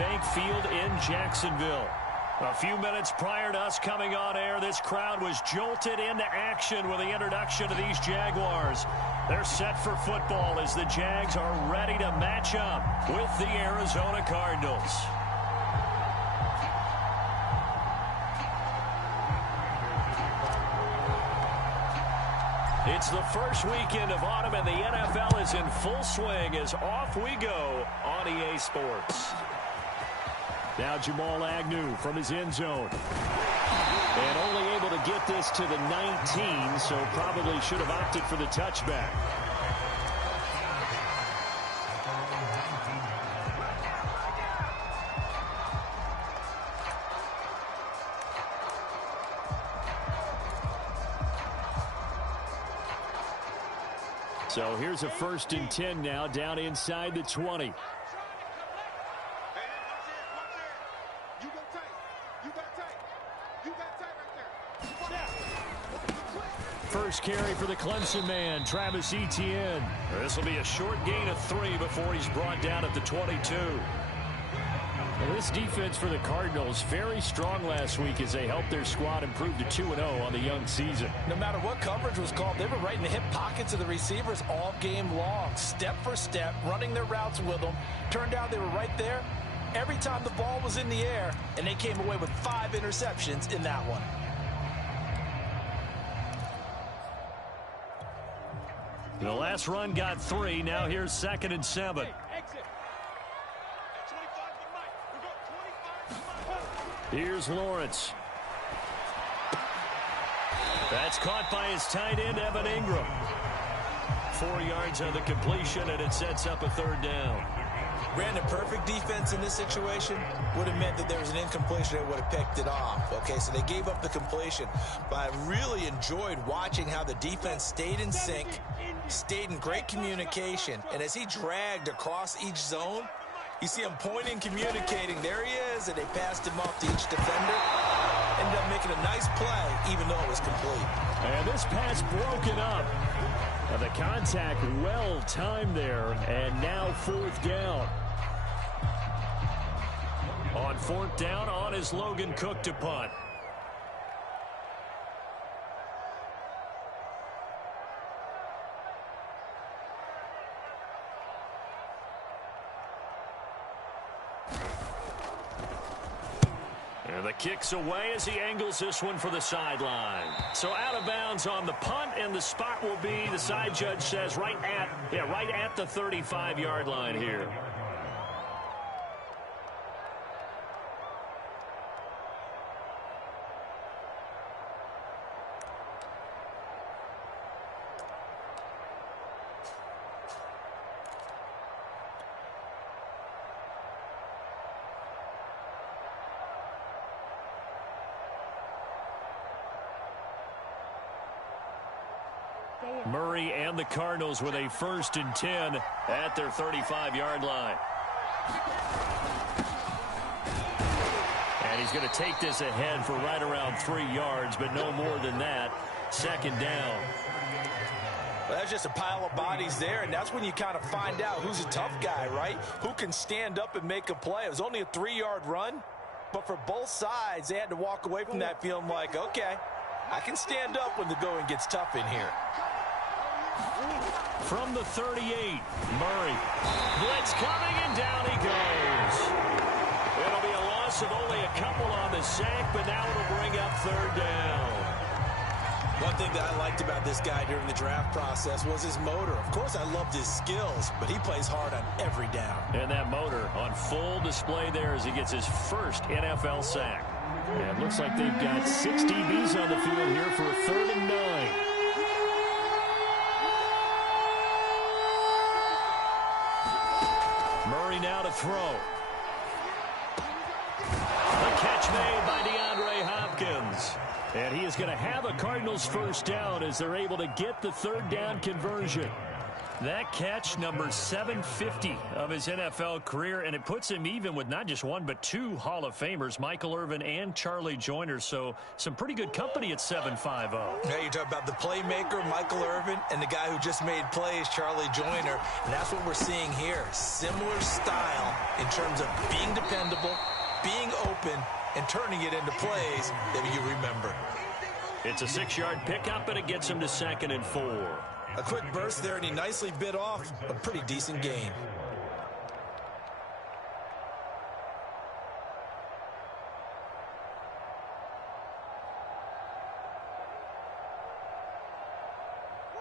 Bank Field in Jacksonville. A few minutes prior to us coming on air, this crowd was jolted into action with the introduction of these Jaguars. They're set for football as the Jags are ready to match up with the Arizona Cardinals. It's the first weekend of autumn, and the NFL is in full swing as off we go on EA Sports. Now Jamal Agnew from his end zone. And only able to get this to the 19, so probably should have opted for the touchback. So here's a 1st and 10 now, down inside the 20. First carry for the Clemson man, Travis Etienne. This will be a short gain of 3 before he's brought down at the 22. Well, this defense for the Cardinals, very strong last week as they helped their squad improve to 2-0 on the young season. No matter what coverage was called, they were right in the hip pockets of the receivers all game long, step for step, running their routes with them. Turned out they were right there every time the ball was in the air, and they came away with 5 interceptions in that one. The last run got 3. Now here's 2nd and 7. Here's Lawrence. That's caught by his tight end, Evan Ingram. 4 yards on the completion, and it sets up a 3rd down. Brandon, perfect defense in this situation would have meant that there was an incompletion that would have picked it off. Okay, so they gave up the completion. But I really enjoyed watching how the defense stayed in sync, stayed in great communication. And as he dragged across each zone, you see him pointing, communicating. There he is, and they passed him off to each defender. Ended up making a nice play, even though it was complete. And this pass broken up. The contact well timed there, and now 4th down. On 4th down, on is Logan Cook to punt. And the kick's away as he angles this one for the sideline. So out of bounds on the punt, and the spot will be, the side judge says, right at the 35-yard line here. Murray and the Cardinals with a 1st and 10 at their 35-yard line. And he's going to take this ahead for right around 3 yards, but no more than that. 2nd down. Well, that's just a pile of bodies there, and that's when you kind of find out who's a tough guy, right? Who can stand up and make a play. It was only a 3-yard run, but for both sides, they had to walk away from that feeling like, okay, I can stand up when the going gets tough in here. From the 38, Murray. Blitz coming, and down he goes. It'll be a loss of only a couple on the sack, but now it'll bring up 3rd down. One thing that I liked about this guy during the draft process was his motor. Of course, I loved his skills, but he plays hard on every down. And that motor on full display there as he gets his 1st NFL sack. And it looks like they've got 6 DBs on the field here for a 3rd and 9. Murray now to throw. The catch made by DeAndre Hopkins. And he is going to have a Cardinals 1st down as they're able to get the 3rd down conversion. That catch, number 750 of his NFL career, and it puts him even with not just one but two Hall of Famers, Michael Irvin and Charlie Joyner. So some pretty good company at 7.50. Now you're talking about the playmaker, Michael Irvin, and the guy who just made plays, Charlie Joyner. And that's what we're seeing here. Similar style in terms of being dependable, being open, and turning it into plays that you remember. It's a 6-yard pickup, and it gets him to 2nd and 4. A quick burst there, and he nicely bit off a pretty decent gain.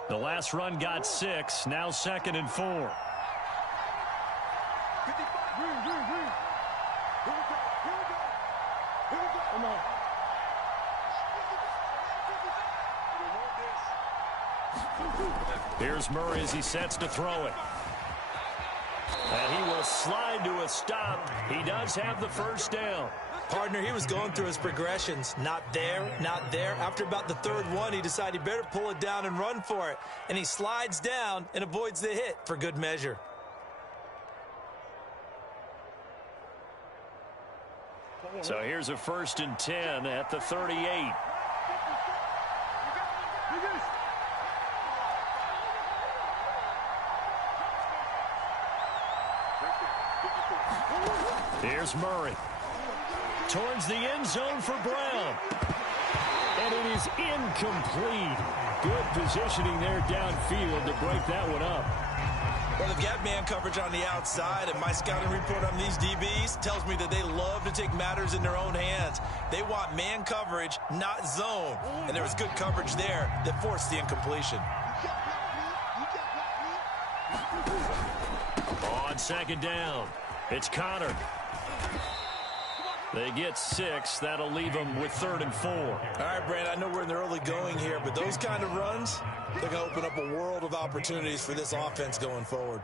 The last run got 6, now 2nd and 4. Here's Murray as he sets to throw it. And he will slide to a stop. He does have the first down. Partner, he was going through his progressions. Not there, not there. After about the third one, he decided he better pull it down and run for it. And he slides down and avoids the hit for good measure. So here's a 1st and 10 at the 38. Here's Murray. Towards the end zone for Brown. And it is incomplete. Good positioning there downfield to break that one up. Well, they've got man coverage on the outside, and my scouting report on these DBs tells me that they love to take matters in their own hands. They want man coverage, not zone. And there was good coverage there that forced the incompletion. On 2nd down, it's Connor. They get 6. That'll leave them with 3rd and 4. All right, Brandon, I know we're in the early going here, but those kind of runs, they're going to open up a world of opportunities for this offense going forward.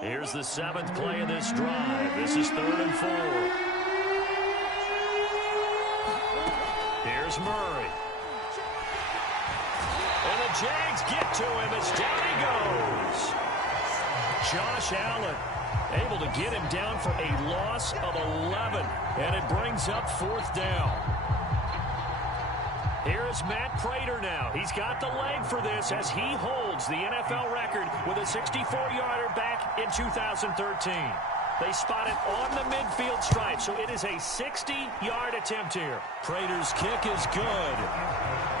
Here's the 7th play of this drive. This is 3rd and 4. Here's Murray. And the Jags get to him as down he goes. Josh Allen able to get him down for a loss of 11. And it brings up 4th down. Here's Matt Prater now. He's got the leg for this as he holds the NFL record with a 64-yarder back in 2013. They spot it on the midfield stripe, so it is a 60-yard attempt here. Prater's kick is good.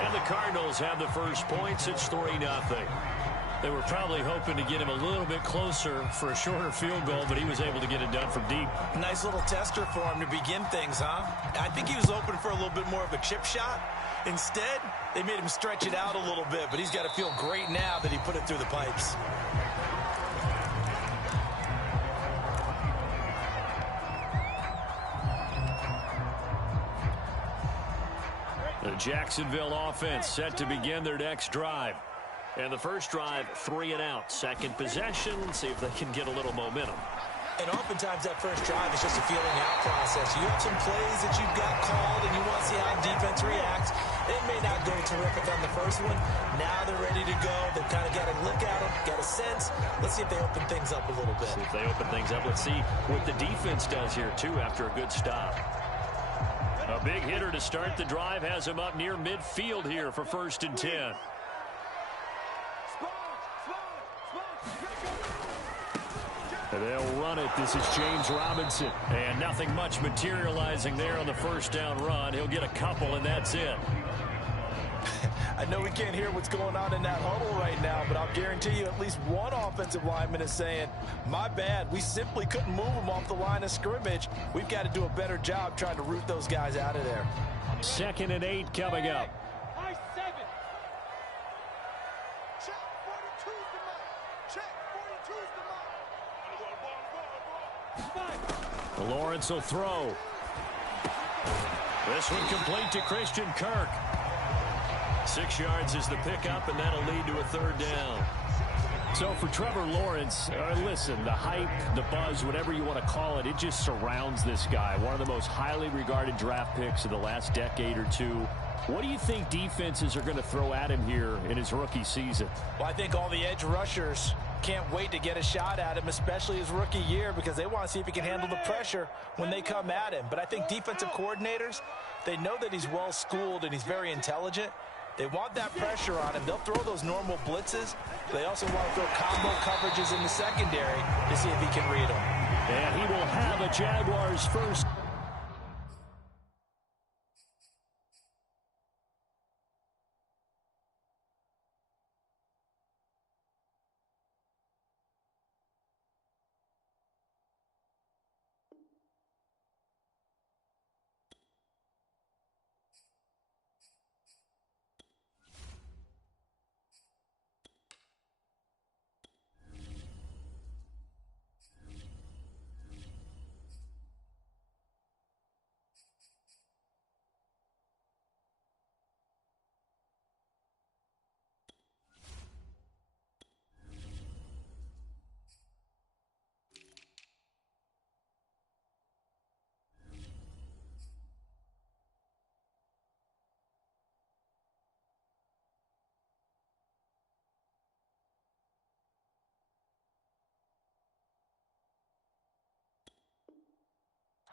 And the Cardinals have the first points. It's 3-0. They were probably hoping to get him a little bit closer for a shorter field goal, but he was able to get it done from deep. Nice little tester for him to begin things, huh? I think he was open for a little bit more of a chip shot. Instead, they made him stretch it out a little bit, but he's got to feel great now that he put it through the pipes. The Jacksonville offense set to begin their next drive. And the first drive, 3 and out. Second possession, see if they can get a little momentum. And oftentimes that first drive is just a feeling out process. You have some plays that you've got called and you want to see how the defense reacts. It may not go terrific on the first one. Now they're ready to go. They've kind of got a look at them, got a sense. Let's see if they open things up a little bit. See if they open things up. Let's see what the defense does here, too, after a good stop. A big hitter to start the drive has him up near midfield here for 1st and 10. They'll run it. This is James Robinson. And nothing much materializing there on the first down run. He'll get a couple, and that's it. I know we can't hear what's going on in that huddle right now, but I'll guarantee you at least one offensive lineman is saying, my bad, we simply couldn't move them off the line of scrimmage. We've got to do a better job trying to root those guys out of there. 2nd and 8 coming up. Lawrence will throw. This one complete to Christian Kirk. 6 yards is the pickup, and that'll lead to a third down. So for Trevor Lawrence, listen, the hype, the buzz, whatever you want to call it, it just surrounds this guy. One of the most highly regarded draft picks of the last decade or two. What do you think defenses are going to throw at him here in his rookie season? Well, I think all the edge rushers can't wait to get a shot at him, especially his rookie year, because they want to see if he can handle the pressure when they come at him. But I think defensive coordinators, they know that he's well-schooled and he's very intelligent. They want that pressure on him. They'll throw those normal blitzes. They also want to throw combo coverages in the secondary to see if he can read them. And he will have a Jaguars first.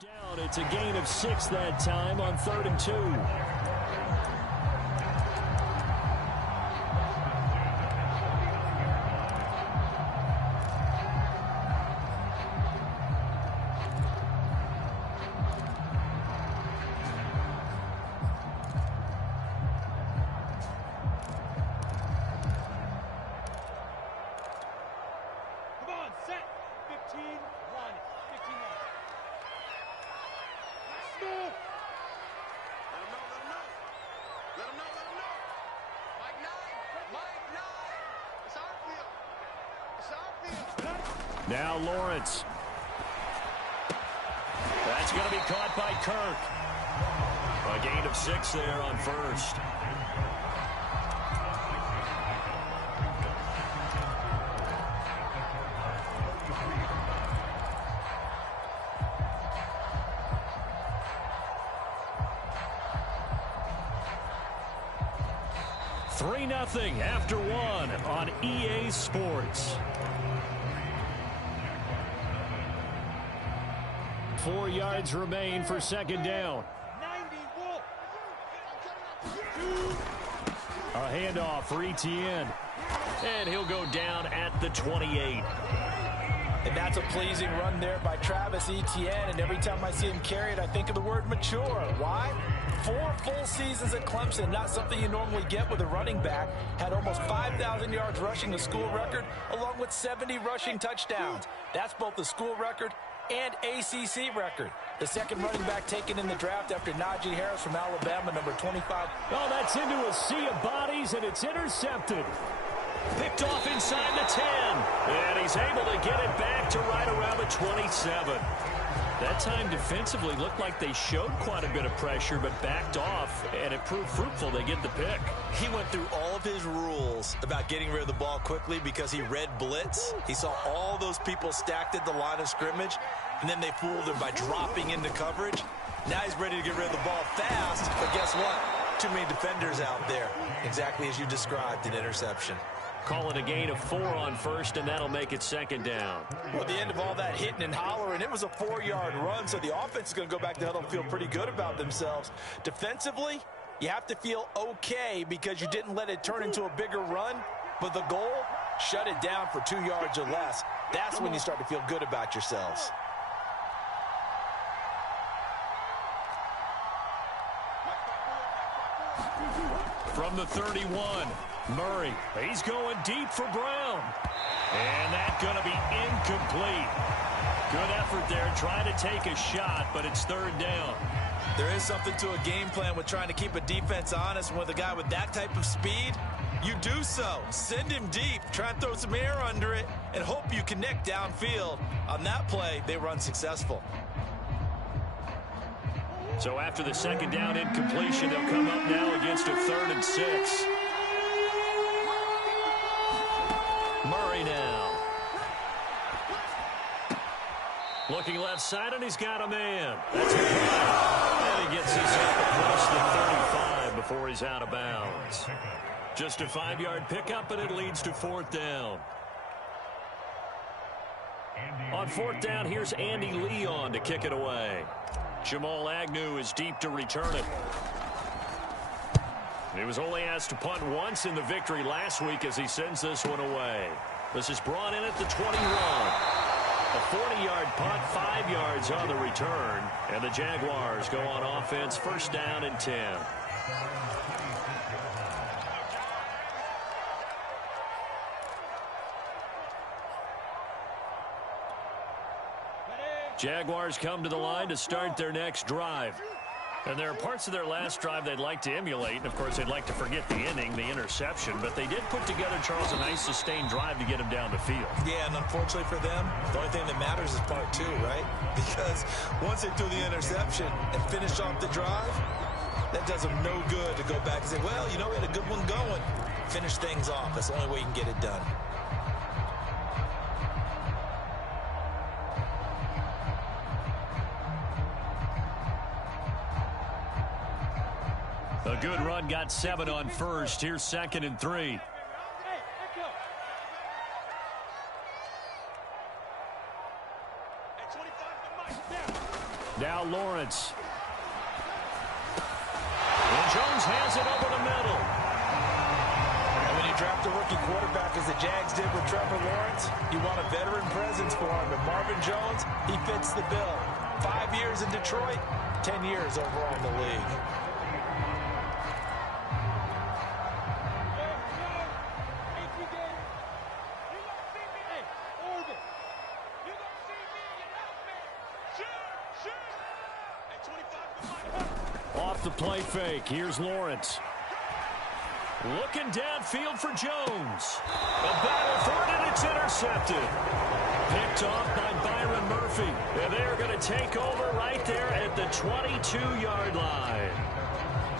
Down, it's a gain of 6 that time on 3rd and 2. Come on, set. 15, run. 15 run. Let him know. Mike 9. It's our field. Now Lawrence. That's going to be caught by Kirk. A gain of 6 there on 1st. Nothing after 1 on EA Sports. 4 yards remain for 2nd down. 90, a handoff for Etienne. And he'll go down at the 28. And that's a pleasing run there by Travis Etienne. And every time I see him carry it, I think of the word mature. Why? 4 full seasons at Clemson, not something you normally get with a running back. Had almost 5,000 yards rushing, the school record, along with 70 rushing touchdowns. That's both the school record and ACC record. The second running back taken in the draft after Najee Harris from Alabama, number 25. Oh, that's into a sea of bodies, and it's intercepted. Picked off inside the 10. And he's able to get it back to right around the 27. That time defensively looked like they showed quite a bit of pressure, but backed off, and it proved fruitful. They get the pick. He went through all of his rules about getting rid of the ball quickly because he read blitz. He saw all those people stacked at the line of scrimmage, and then they fooled him by dropping into coverage. Now he's ready to get rid of the ball fast, but guess what? Too many defenders out there. Exactly as you described, an interception. Call it a gain of 4 on 1st, and that'll make it 2nd down. Well, at the end of all that hitting and hollering, it was a 4-yard run, so the offense is going to go back to huddle and feel pretty good about themselves. Defensively, you have to feel okay because you didn't let it turn into a bigger run, but the goal, shut it down for 2 yards or less. That's when you start to feel good about yourselves. From the 31, Murray. He's going deep for Brown. And that's going to be incomplete. Good effort there trying to take a shot, but it's 3rd down. There is something to a game plan with trying to keep a defense honest. And with a guy with that type of speed, you do so. Send him deep. Try and throw some air under it and hope you connect downfield. On that play, they run successful. So after the second down incompletion, they'll come up now against a 3rd and 6. Murray now. Looking left side, and he's got a man. That's it. And he gets this up across the 35 before he's out of bounds. Just a 5-yard pickup, and it leads to 4th down. On 4th down, here's Andy Leon to kick it away. Jamal Agnew is deep to return it. He was only asked to punt once in the victory last week as he sends this one away. This is brought in at the 21. A 40-yard punt, 5 yards on the return. And the Jaguars go on offense, 1st down and 10. Jaguars come to the line to start their next drive. And there are parts of their last drive they'd like to emulate. And, of course, they'd like to forget the inning, the interception. But they did put together, Charles, a nice sustained drive to get him down the field. Yeah, and unfortunately for them, the only thing that matters is part 2, right? Because once they threw the interception and finished off the drive, that does them no good to go back and say, well, you know, we had a good one going. Finish things off. That's the only way you can get it done. A good run, got 7 on first. Here's 2nd and 3. Now Lawrence. And Jones has it over the middle. And when you draft a rookie quarterback, as the Jags did with Trevor Lawrence, you want a veteran presence for him. And Marvin Jones, he fits the bill. 5 years in Detroit, 10 years overall in the league. Off the play fake. Here's Lawrence. Looking downfield for Jones. A battle for it, and it's intercepted. Picked off by Byron Murphy. And they're going to take over right there at the 22-yard line.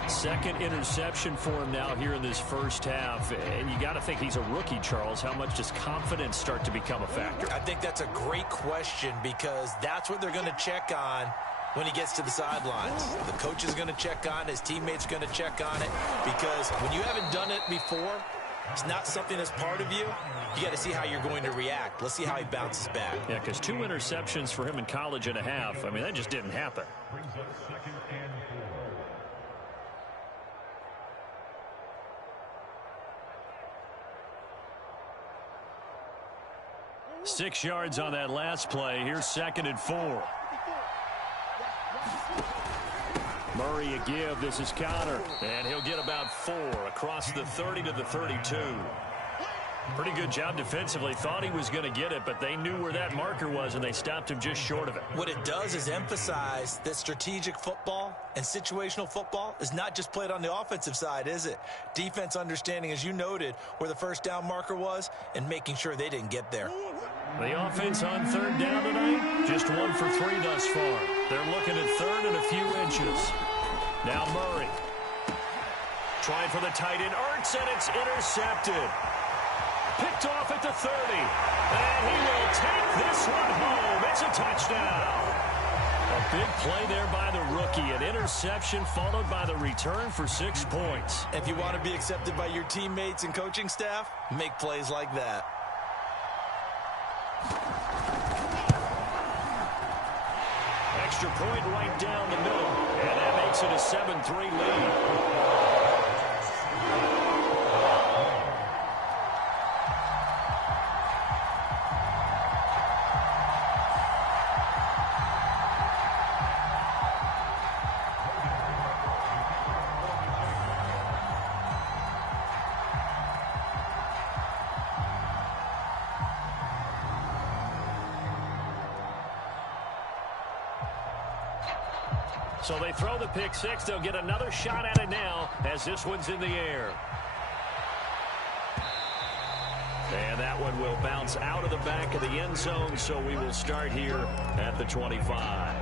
2nd interception for him now here in this first half. And you got to think he's a rookie, Charles. How much does confidence start to become a factor? I think that's a great question because that's what they're going to check on when he gets to the sidelines. The coach is going to check on it. His teammates are going to check on it because when you haven't done it before, it's not something that's part of you. You got to see how you're going to react. Let's see how he bounces back. Yeah, because 2 interceptions for him in college and a half. I mean, that just didn't happen. 6 yards on that last play. Here's 2nd and 4. Murray a give. This is Connor. And he'll get about 4 across the 30 to the 32. Pretty good job defensively. Thought he was going to get it, but they knew where that marker was, and they stopped him just short of it. What it does is emphasize that strategic football and situational football is not just played on the offensive side, is it? Defense understanding, as you noted, where the 1st down marker was and making sure they didn't get there. The offense on 3rd down tonight, just 1 for 3 thus far. They're looking at 3rd and a few inches. Now Murray. Trying for the tight end. Ertz, and it's intercepted. Picked off at the 30. And he will take this one home. It's a touchdown. A big play there by the rookie. An interception followed by the return for 6 points. If you want to be accepted by your teammates and coaching staff, make plays like that. Extra point right down the middle. And that makes it a 7-3 lead. So they throw the pick six. They'll get another shot at it now as this one's in the air. And that one will bounce out of the back of the end zone, so we will start here at the 25.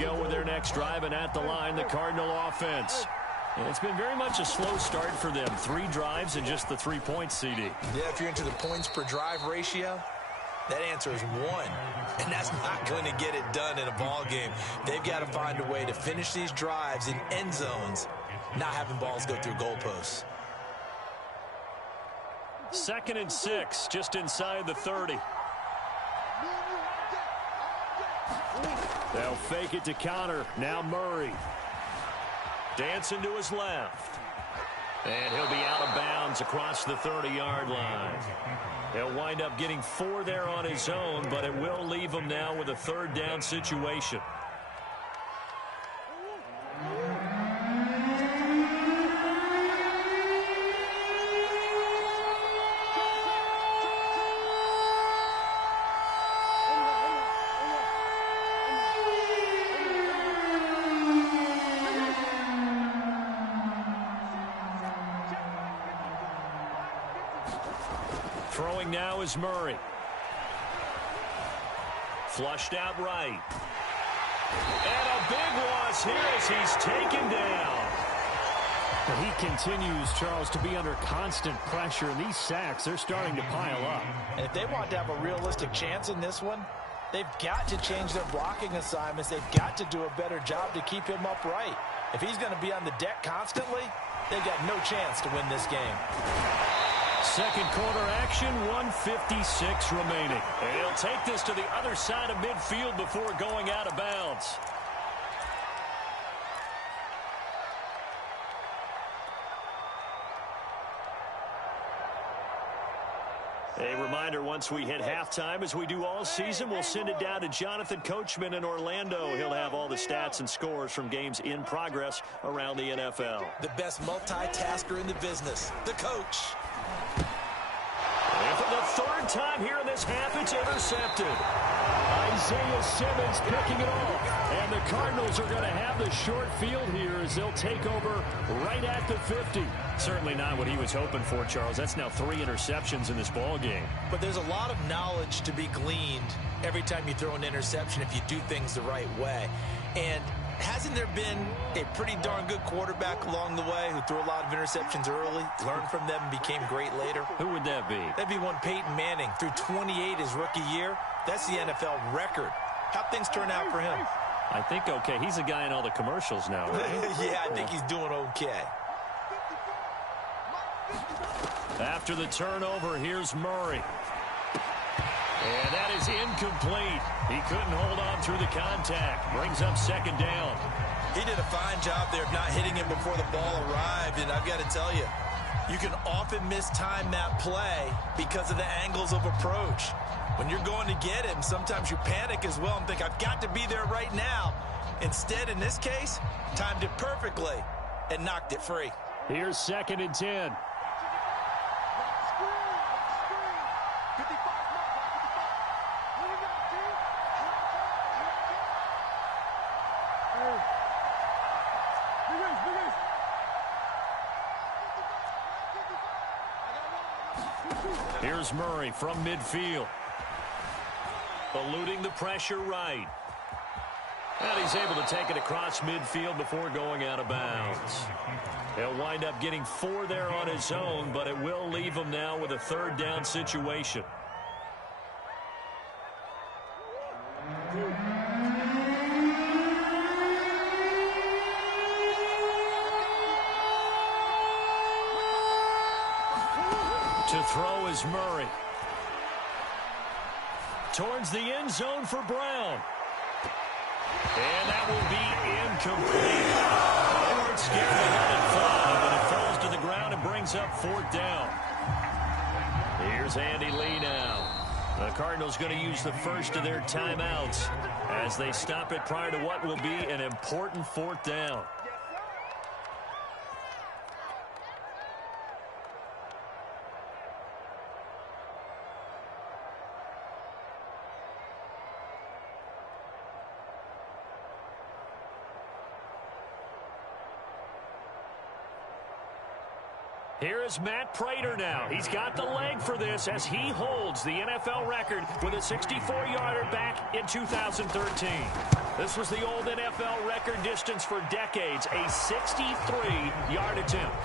go with their next drive, and at the line, the Cardinal offense. And it's been very much a slow start for them. 3 drives and just the 3 points, CD. Yeah, if you're into the points per drive ratio, that answer is 1. And that's not going to get it done in a ball game. They've got to find a way to finish these drives in end zones, not having balls go through goalposts. 2nd and 6, just inside the 30. They'll fake it to counter. Now Murray. Dancing to his left. And he'll be out of bounds across the 30-yard line. He'll wind up getting 4 there on his own, but it will leave him now with a 3rd down situation. Throwing now is Murray. Flushed out right. And a big loss here as he's taken down. But he continues, Charles, to be under constant pressure, and these sacks, they're starting to pile up. And if they want to have a realistic chance in this one, they've got to change their blocking assignments. They've got to do a better job to keep him upright. If he's going to be on the deck constantly, they've got no chance to win this game. Second quarter action, 1:56 remaining. And he'll take this to the other side of midfield before going out of bounds. A reminder, once we hit halftime, as we do all season, we'll send it down to Jonathan Coachman in Orlando. He'll have all the stats and scores from games in progress around the NFL. The best multitasker in the business, the coach. And for the 3rd time here in this half, it's intercepted. Isaiah Simmons picking it off. And the Cardinals are going to have the short field here as they'll take over right at the 50. Certainly not what he was hoping for, Charles. That's now 3 interceptions in this ball game. But there's a lot of knowledge to be gleaned every time you throw an interception if you do things the right way. And hasn't there been a pretty darn good quarterback along the way who threw a lot of interceptions early, learned from them, and became great later? Who would that be? That'd be one Peyton Manning. Threw 28 his rookie year. That's the NFL record. How'd things turn out for him? I think okay. He's a guy in all the commercials now, right? Yeah, I think he's doing okay. After the turnover, here's Murray. And that is incomplete. He couldn't hold on through the contact. Brings up 2nd down. He did a fine job there of not hitting him before the ball arrived. And I've got to tell you, you can often mistime that play because of the angles of approach. When you're going to get him, sometimes you panic as well and think, I've got to be there right now. Instead, in this case, timed it perfectly and knocked it free. Here's 2nd and 10. Here's Murray from midfield. Eluding the pressure right. And he's able to take it across midfield before going out of bounds. He'll wind up getting 4 there on his own, but it will leave him now with a 3rd down situation. To throw is Murray. Towards the end zone for Brown. And that will be incomplete. They weren't scared to let it fly, but it falls to the ground and brings up 4th down. Here's Andy Lee now. The Cardinals going to use the first of their timeouts as they stop it prior to what will be an important 4th down. Here is Matt Prater now. He's got the leg for this as he holds the NFL record with a 64-yarder back in 2013. This was the old NFL record distance for decades, a 63-yard attempt.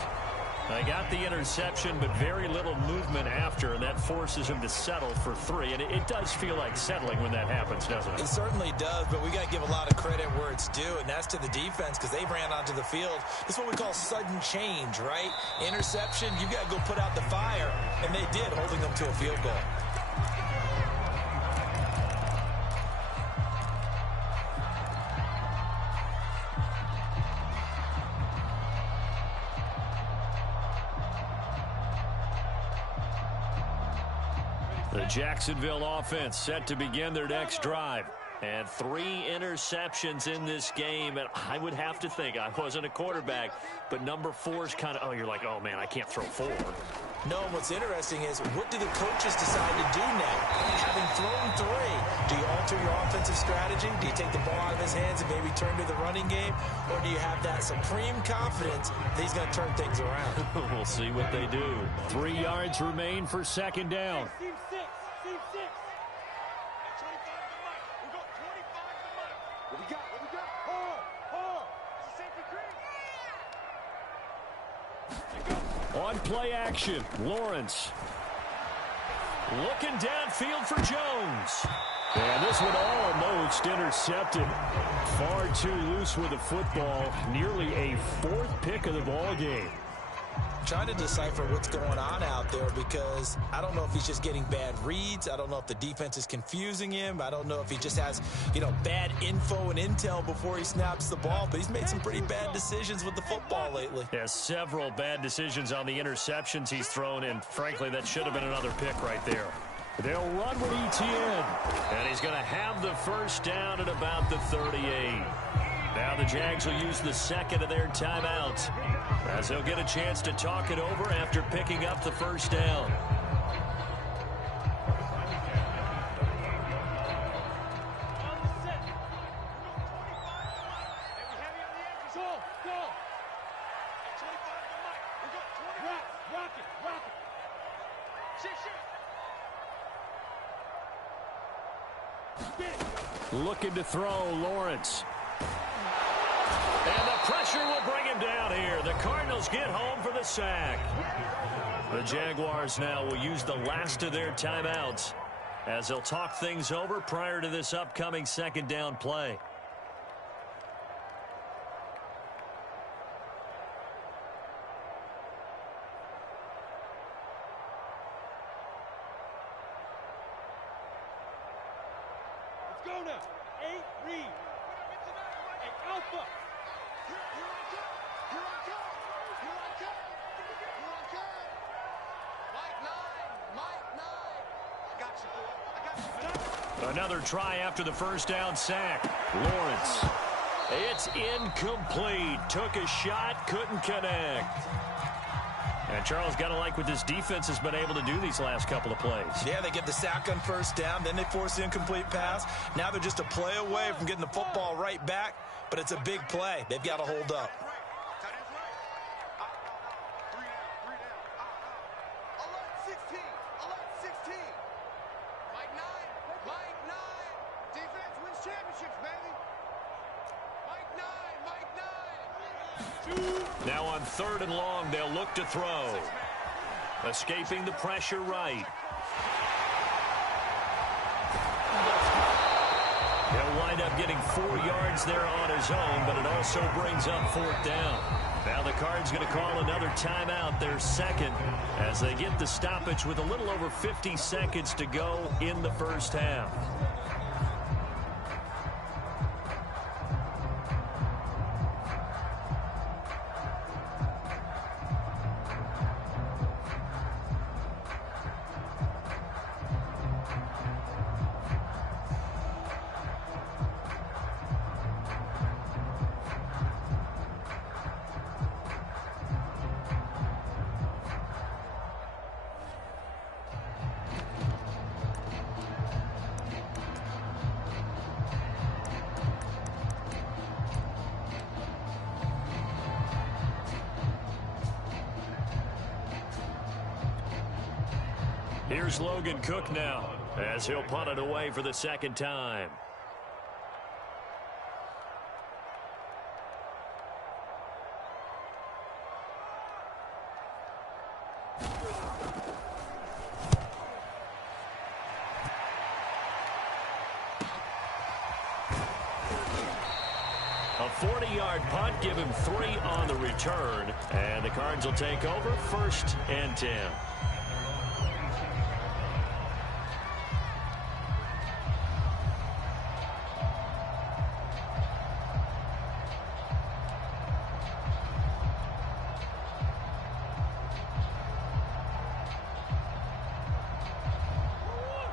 They got the interception, but very little movement after, and that forces him to settle for 3. And it does feel like settling when that happens, doesn't it? It certainly does, but we got to give a lot of credit where it's due, and that's to the defense because they ran onto the field. This is what we call sudden change, right? Interception, you got to go put out the fire, and they did, holding them to a field goal. The Jacksonville offense set to begin their next drive. And 3 interceptions in this game. And I would have to think, I wasn't a quarterback, but number 4 is kind of, you're like, oh, man, I can't throw 4. No, what's interesting is what do the coaches decide to do now? Having thrown 3, do you alter your offensive strategy? Do you take the ball out of his hands and maybe turn to the running game? Or do you have that supreme confidence that he's going to turn things around? We'll see what they do. 3 yards remain for second down. Team 6. Team 6. 25 to Mike. We got 25 to Mike. What we got? What we got? Hold. It's a safety cream. On play action, Lawrence. Looking downfield for Jones. And this one almost intercepted. Far too loose with the football. Nearly a 4th pick of the ball game. Trying to decipher what's going on out there because I don't know if he's just getting bad reads. I don't know if the defense is confusing him. I don't know if he just has, bad info and intel before he snaps the ball. But he's made some pretty bad decisions with the football lately. Yeah, several bad decisions on the interceptions he's thrown, and frankly, that should have been another pick right there. They'll run with Etienne, and he's going to have the first down at about the 38. Now the Jags will use the second of their timeouts as they'll get a chance to talk it over after picking up the first down. Looking to throw, Lawrence. And the pressure will bring him down here. The Cardinals get home for the sack. The Jaguars now will use the last of their timeouts as they'll talk things over prior to this upcoming second down play. Let's go now. 8 read. Hey, Alpha. Here I come. I got you, boy. Another try after the first down sack. Lawrence. It's incomplete. Took a shot, couldn't connect. And Charles, got to like what this defense has been able to do these last couple of plays. Yeah, they get the sack on first down, then they force the incomplete pass. Now they're just a play away from getting the football right back, but it's a big play. They've got to hold up. Now on 3rd and long, they'll look to throw. Escaping the pressure right. He'll wind up getting 4 yards there on his own, but it also brings up 4th down. Now the Cards going to call another timeout, their second, as they get the stoppage with a little over 50 seconds to go in the first half. Here's Logan Cook now as he'll punt it away for the second time. A 40-yard punt, give him 3 on the return, and the Cards will take over 1st and 10.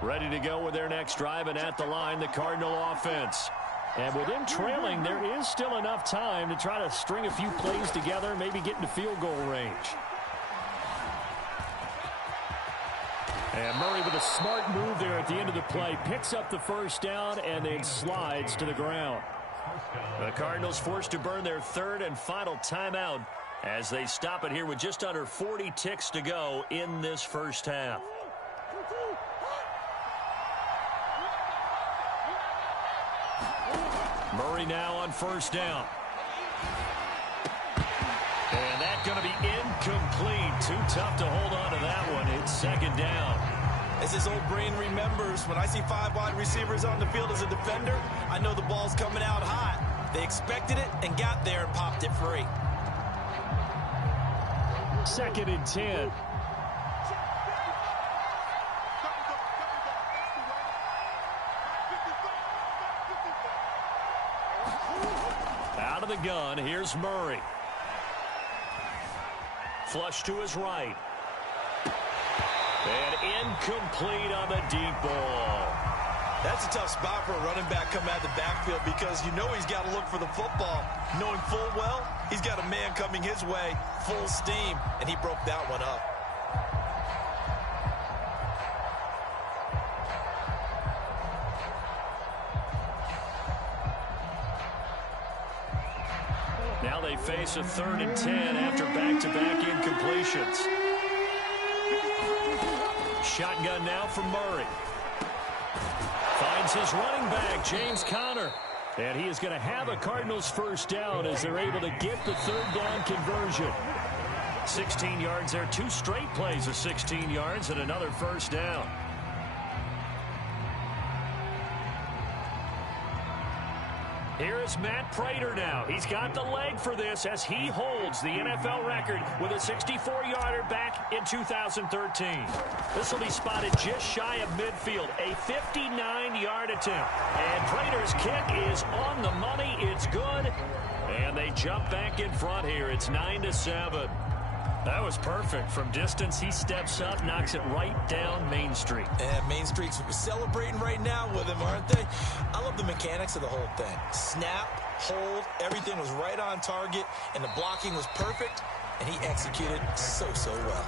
Ready to go with their next drive, and at the line, the Cardinal offense. And with them trailing, there is still enough time to try to string a few plays together, maybe get into field goal range. And Murray with a smart move there at the end of the play. Picks up the first down and then slides to the ground. The Cardinals forced to burn their 3rd and final timeout as they stop it here with just under 40 ticks to go in this first half. Murray now on first down. And that's going to be incomplete. Too tough to hold on to that one. It's second down. As his old brain remembers, when I see 5 wide receivers on the field as a defender, I know the ball's coming out hot. They expected it and got there and popped it free. 2nd and 10. Out of the gun, here's Murray. Flush to his right. And incomplete on the deep ball. That's a tough spot for a running back coming out of the backfield because you know he's got to look for the football. Knowing full well, he's got a man coming his way, full steam, and he broke that one up. Now they face a 3rd and 10 after back-to-back incompletions. Shotgun now from Murray. Finds his running back, James Conner. And he is going to have a Cardinals first down as they're able to get the 3rd down conversion. 16 yards there, 2 straight plays of 16 yards and another first down. Here is Matt Prater now. He's got the leg for this as he holds the NFL record with a 64-yarder back in 2013. This will be spotted just shy of midfield, a 59-yard attempt. And Prater's kick is on the money. It's good. And they jump back in front here. It's 9-7. That was perfect. From distance, he steps up, knocks it right down Main Street. And Main Street's celebrating right now with him, aren't they? I love the mechanics of the whole thing. Snap, hold, everything was right on target, and the blocking was perfect, and he executed so well.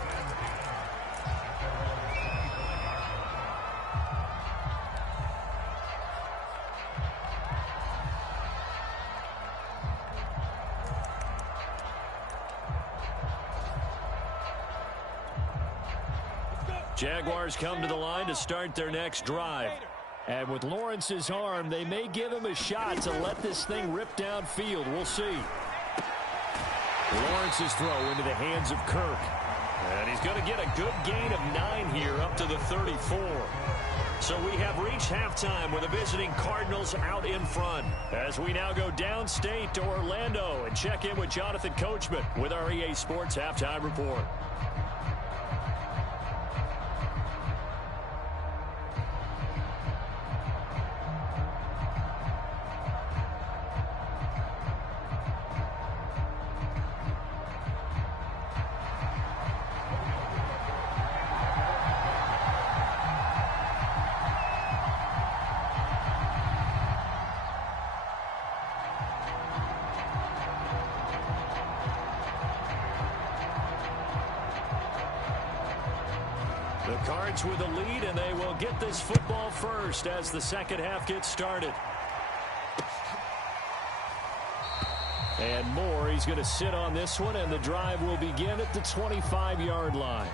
Jaguars come to the line to start their next drive. And with Lawrence's arm, they may give him a shot to let this thing rip downfield. We'll see. Lawrence's throw into the hands of Kirk. And he's going to get a good gain of 9 here up to the 34. So we have reached halftime with the visiting Cardinals out in front. As we now go downstate to Orlando and check in with Jonathan Coachman with our EA Sports Halftime Report. The Cards with a lead, and they will get this football first as the second half gets started. And Moore, he's going to sit on this one, and the drive will begin at the 25-yard line.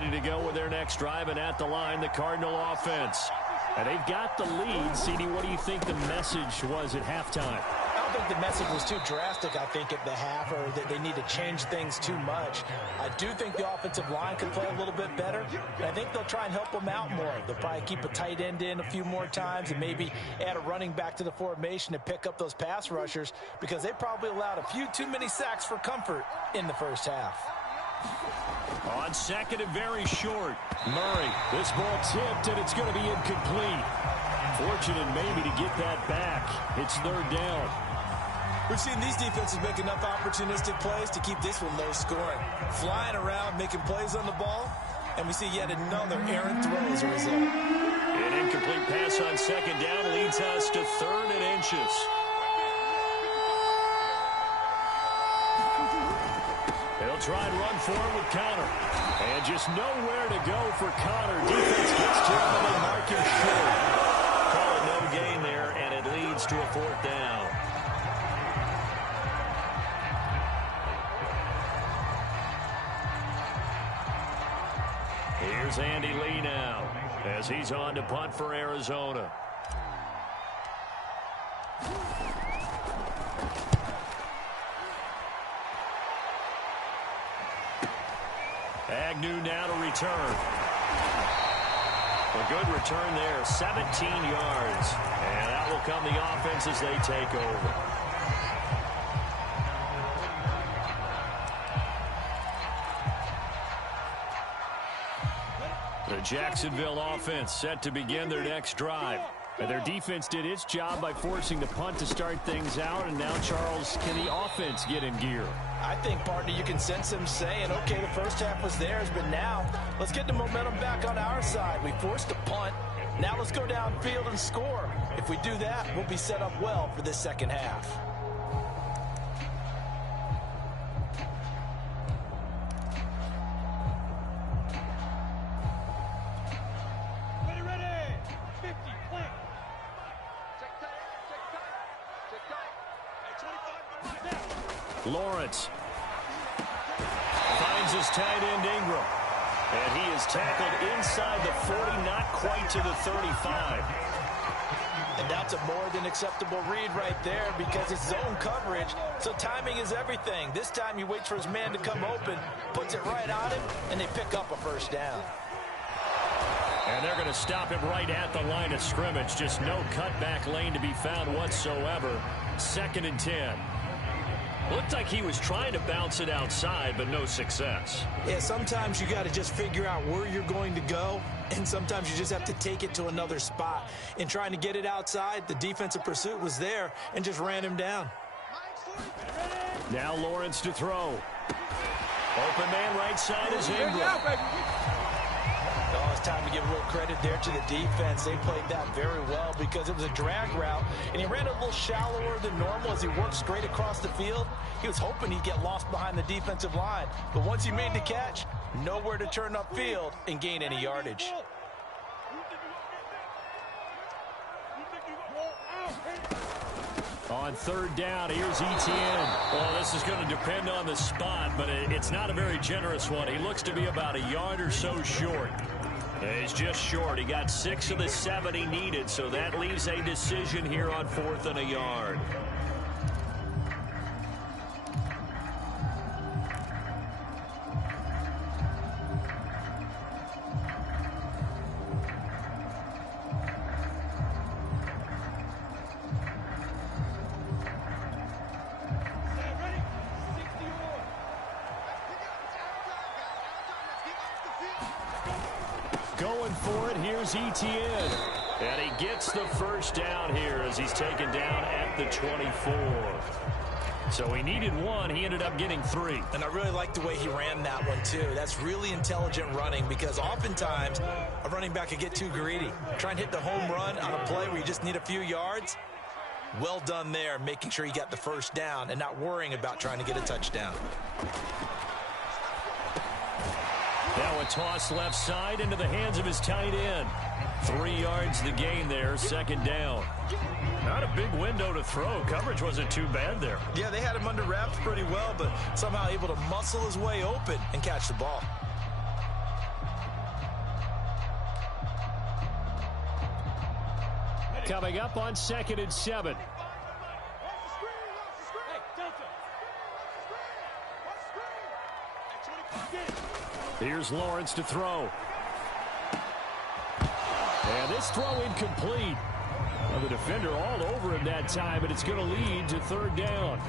ready to go with their next drive, and at the line, the Cardinal offense. And they've got the lead. CD, what do you think the message was at halftime? I don't think the message was too drastic, I think, at the half, or that they need to change things too much. I do think the offensive line could play a little bit better, and I think they'll try and help them out more. They'll probably keep a tight end in a few more times and maybe add a running back to the formation to pick up those pass rushers, because they probably allowed a few too many sacks for comfort in the first half. On second and very short, Murray. This ball tipped, and it's going to be incomplete. Fortunate maybe to get that back. It's third down. We've seen these defenses make enough opportunistic plays to keep this one low scoring. Flying around, making plays on the ball, and we see yet another errant throw as a result. An incomplete pass on second down leads us to third and inches. They'll try and run forward with Connor. And just nowhere to go for Connor. Defense gets to him and they mark him short. Call it no gain there, and it leads to a fourth down. Here's Andy Lee now as he's on to punt for Arizona. Agnew now to return. A good return there, 17 yards. And that will come the offense as they take over. The Jacksonville offense set to begin their next drive. And their defense did its job by forcing the punt to start things out. And now, Charles, can the offense get in gear? I think, partner, you can sense them saying, okay, the first half was theirs, but now let's get the momentum back on our side. We forced a punt. Now let's go downfield and score. If we do that, we'll be set up well for this second half. Lawrence finds his tight end Ingram, and he is tackled inside the 40, not quite to the 35. And that's a more than acceptable read right there, because it's zone coverage, so timing is everything. This time he waits for his man to come open, puts it right on him, and they pick up a first down. And they're going to stop him right at the line of scrimmage. Just no cutback lane to be found whatsoever. 2nd and 10. Looked like he was trying to bounce it outside, but no success. Yeah, sometimes you got to just figure out where you're going to go, and sometimes you just have to take it to another spot. In trying to get it outside, the defensive pursuit was there and just ran him down. Now Lawrence to throw. Open man right side is Ingram. Oh, it's time to give a little credit there to the defense. They played that very well because it was a drag route, and he ran a little shallower than normal as he worked straight across the field. He was hoping he'd get lost behind the defensive line, but once he made the catch, nowhere to turn upfield and gain any yardage. On 3rd down, here's Etienne. Well, this is going to depend on the spot, but it's not a very generous one. He looks to be about a yard or so short. He's just short. He got 6 of the 7 he needed, so that leaves a decision here on 4th and a yard. Going for it, here's Etienne. And he gets the first down here as he's taken down at the 24. So he needed 1. He ended up getting 3. And I really like the way he ran that one, too. That's really intelligent running, because oftentimes a running back could get too greedy. Try and hit the home run on a play where you just need a few yards. Well done there, making sure he got the first down and not worrying about trying to get a touchdown. Now a toss left side into the hands of his tight end. 3 yards the gain there, 2nd down. Not a big window to throw. Coverage wasn't too bad there. Yeah, they had him under wraps pretty well, but somehow able to muscle his way open and catch the ball. coming up on 2nd and 7. Here's Lawrence to throw. And this throw incomplete. Well, the defender all over him that time, but it's going to lead to 3rd down.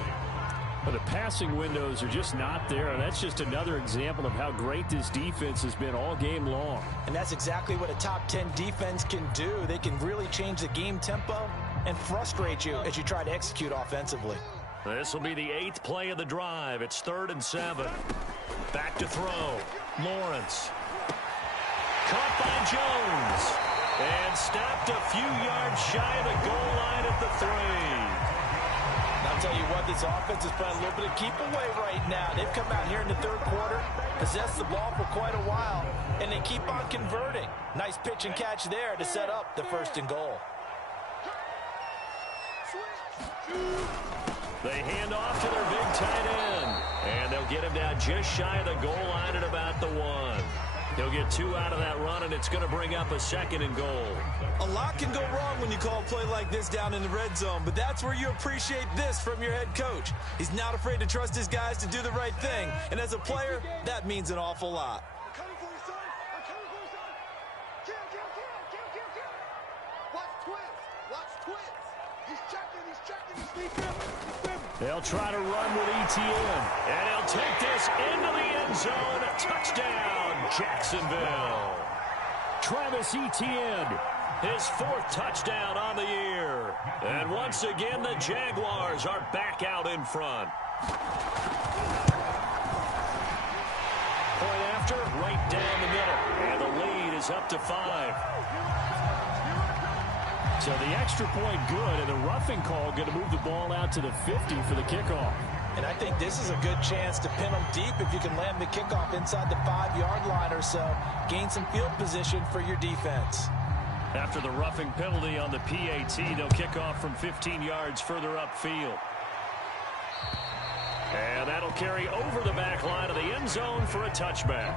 But the passing windows are just not there, and that's just another example of how great this defense has been all game long. And that's exactly what a top 10 defense can do. They can really change the game tempo and frustrate you as you try to execute offensively. This will be the 8th play of the drive. It's 3rd and 7. Back to throw. Lawrence. Caught by Jones. And stopped a few yards shy of the goal line at the 3. I'll tell you what, this offense is playing a little bit of keep away right now. They've come out here in the 3rd quarter, possessed the ball for quite a while, and they keep on converting. Nice pitch and catch there to set up the 1st and goal. They hand off to their big tight end, and they'll get him down just shy of the goal line at about the 1. He'll get 2 out of that run, and it's going to bring up a 2nd and goal. A lot can go wrong when you call a play like this down in the red zone, but that's where you appreciate this from your head coach. He's not afraid to trust his guys to do the right thing, and as a player, that means an awful lot. They'll try to run with Etienne, and he'll take this into the end zone. Touchdown, Jacksonville. Travis Etienne, his 4th touchdown on the year. And once again, the Jaguars are back out in front. Point after, right down the middle. And the lead is up to 5. So the extra point good, and the roughing call going to move the ball out to the 50 for the kickoff. And I think this is a good chance to pin them deep if you can land the kickoff inside the 5-yard line or so. Gain some field position for your defense. After the roughing penalty on the PAT, they'll kick off from 15 yards further upfield. And that'll carry over the back line of the end zone for a touchback.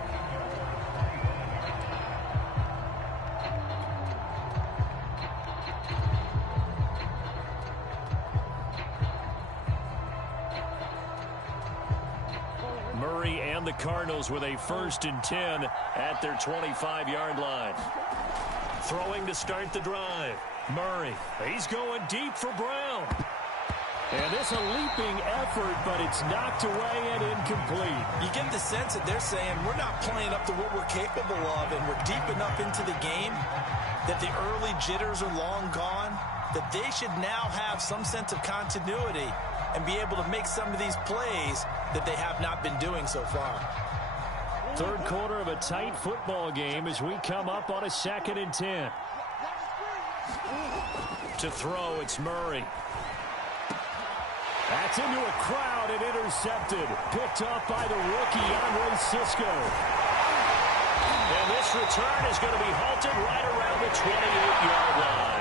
Murray and the Cardinals with a 1st and 10 at their 25-yard line. Throwing to start the drive. Murray, he's going deep for Brown. And this a leaping effort, but it's knocked away and incomplete. You get the sense that they're saying we're not playing up to what we're capable of, and we're deep enough into the game that the early jitters are long gone, that they should now have some sense of continuity and be able to make some of these plays that they have not been doing so far. 3rd quarter of a tight football game as we come up on a 2nd and 10. To throw, it's Murray. That's into a crowd and intercepted. Picked off by the rookie, Andre Cisco. And this return is going to be halted right around the 28-yard line.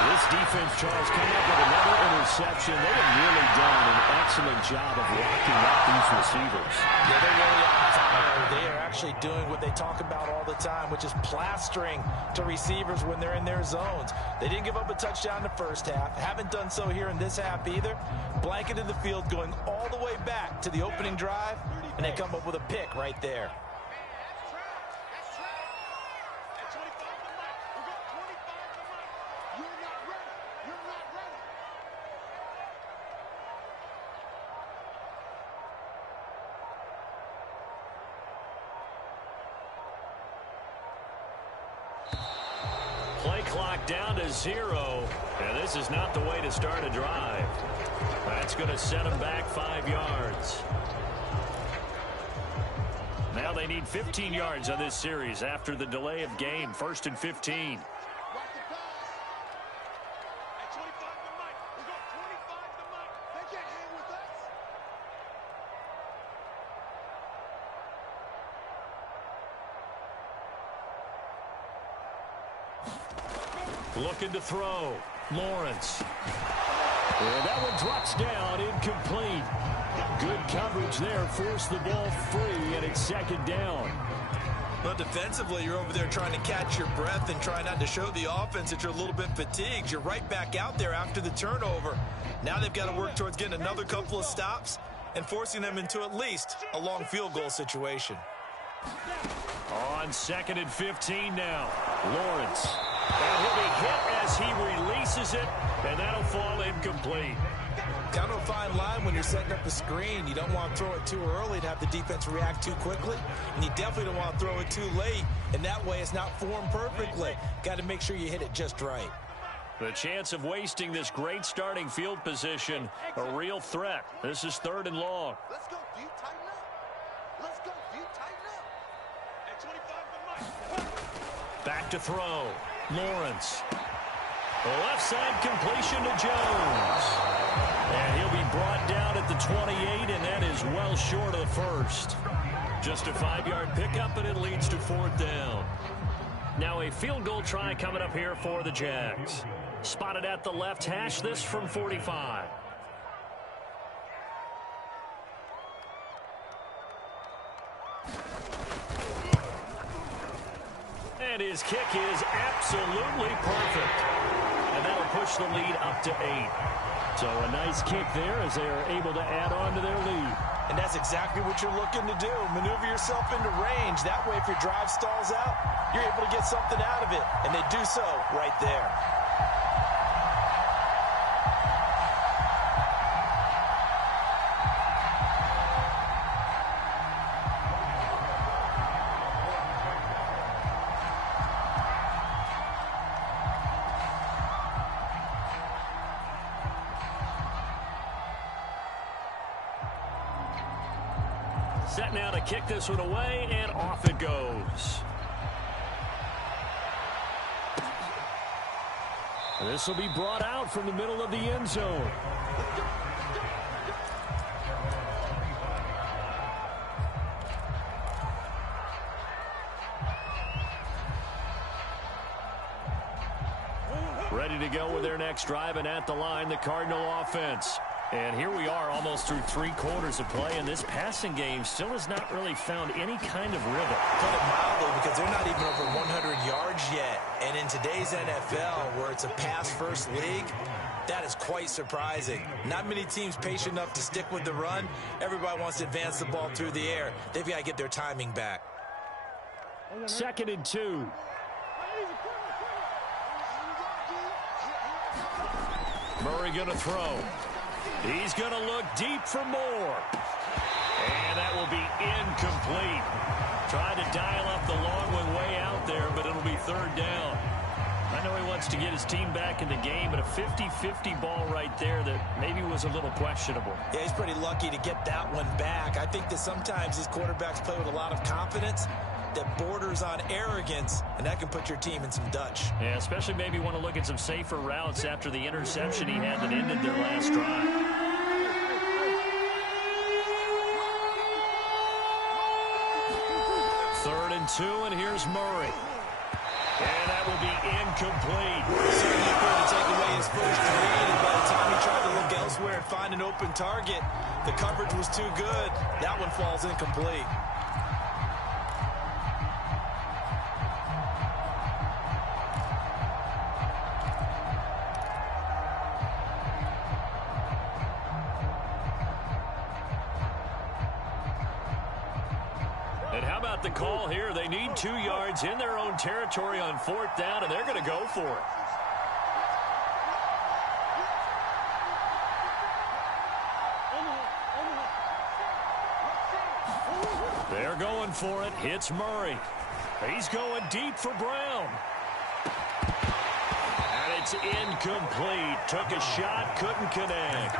This defense, Charles, coming up with another interception. They have really done an excellent job of locking up these receivers. Yeah, they're really on fire. They are actually doing what they talk about all the time, which is plastering to receivers when they're in their zones. They didn't give up a touchdown in the 1st half. Haven't done so here in this half either. Blanketed the field going all the way back to the opening drive, and they come up with a pick right there. Play clock down to 0, and this is not the way to start a drive. That's going to set them back 5 yards. Now they need 15 yards on this series after the delay of game. 1st and 15. Looking to throw. Lawrence. And that one drops down, incomplete. Good coverage there, forced the ball free, and it's 2nd down. Well, defensively, you're over there trying to catch your breath and try not to show the offense that you're a little bit fatigued. You're right back out there after the turnover. Now they've got to work towards getting another couple of stops and forcing them into at least a long field goal situation. On 2nd and 15 now, Lawrence. And he'll be hit as he releases it, and that'll fall incomplete. Kind of a fine line when you're setting up a screen. You don't want to throw it too early to have the defense react too quickly, and you definitely don't want to throw it too late, and that way it's not formed perfectly. Got to make sure you hit it just right. The chance of wasting this great starting field position, a real threat. This is 3rd and long. Let's go, D. Tighten up. Let's go, D. Tighten up. At 25 Back to throw. Lawrence. Left side completion to Jones. And he'll be brought down at the 28, and that is well short of the first. Just a 5-yard pickup, and it leads to 4th down. Now a field goal try coming up here for the Jags. Spotted at the left hash, this from 45. And his kick is absolutely perfect. And that'll push the lead up to 8. So a nice kick there as they are able to add on to their lead. And that's exactly what you're looking to do. Maneuver yourself into range. That way, if your drive stalls out, you're able to get something out of it. And they do so right there. Set now to kick this one away, and off it goes. This will be brought out from the middle of the end zone. Ready to go with their next drive, and at the line, the Cardinal offense. And here we are almost through 3 quarters of play, and this passing game still has not really found any kind of rhythm. Put it mildly, because they're not even over 100 yards yet. And in today's NFL, where it's a pass-first league, that is quite surprising. Not many teams patient enough to stick with the run. Everybody wants to advance the ball through the air. They've got to get their timing back. 2nd and 2. Murray going to throw. He's going to look deep for more. And that will be incomplete. Tried to dial up the long one way out there, but it'll be 3rd down. I know he wants to get his team back in the game, but a 50-50 ball right there that maybe was a little questionable. Yeah, he's pretty lucky to get that one back. I think that sometimes these quarterbacks play with a lot of confidence that borders on arrogance, and that can put your team in some Dutch. Yeah, especially maybe want to look at some safer routes after the interception he had that ended their last drive. Third and 2, and here's Murray. And that will be incomplete. Certainly appeared to take away his first read, and by the time he tried to look elsewhere and find an open target, the coverage was too good. That one falls incomplete. And how about the call here? They need 2 yards in their own territory on 4th down, and they're going to go for it. They're going for it. Hits Murray. He's going deep for Brown. And it's incomplete. Took a shot, couldn't connect.